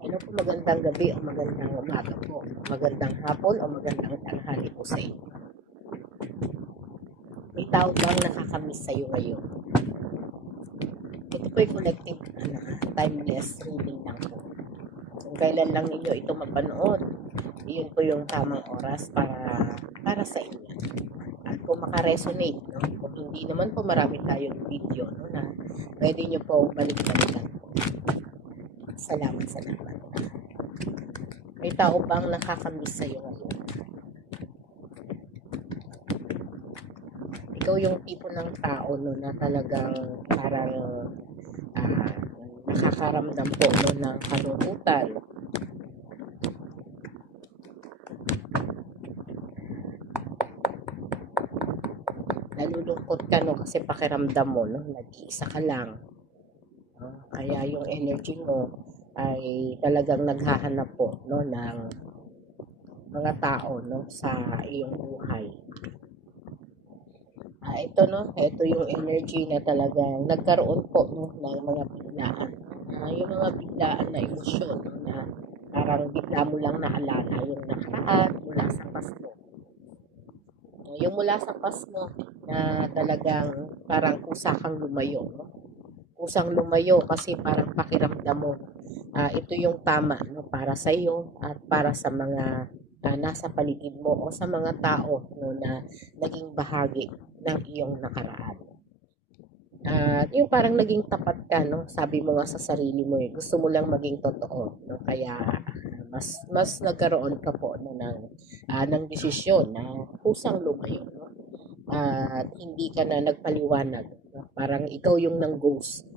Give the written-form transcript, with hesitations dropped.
Hello po, magandang gabi o magandang umaga po. Magandang hapon o magandang tanghali po sa inyo. May tao bang nakakamiss sa'yo ngayon? Ito po yung collective timeless reading lang po. Kung kailan lang ninyo ito mapanood, iyon po yung tamang oras para sa inyo. At kung makaresonate, no? Kung hindi naman po marami tayong video no, na pwede nyo po balik-balikan po. Salamat, salamat. May tao bang nakakamiss sa'yo ngayon? Ikaw yung tipo ng tao no, na talagang parang ah, nakakaramdam po no, ng kalungkutan. Nalulungkot ka no, kasi pakiramdam mo no, nag-iisa ka lang. No? Kaya yung energy mo ay talagang naghahanap po no, ng mga tao no, sa iyong buhay. Ito no, ito yung energy na talagang nagkaroon po no, ng mga biglaan. Yung mga biglaan na emosyon no, na parang bigla mo lang naalala yung nakaraan mula sa past mo. Yung mula sa past mo na talagang parang kusa kang lumayo. No? Kusang lumayo kasi parang pakiramdam mo ito yung tama no, para sa iyo at para sa mga nasa paligid mo o sa mga tao no, na naging bahagi ng iyong nakaraan. At yung parang naging tapat ka, no? Sabi mo nga sa sarili mo, gusto mo lang maging totoo, no? Kaya mas nagkaroon ka po no, ng desisyon na kusang lumayo, no? At hindi ka na nagpaliwanag, no? Parang ikaw yung nang ghost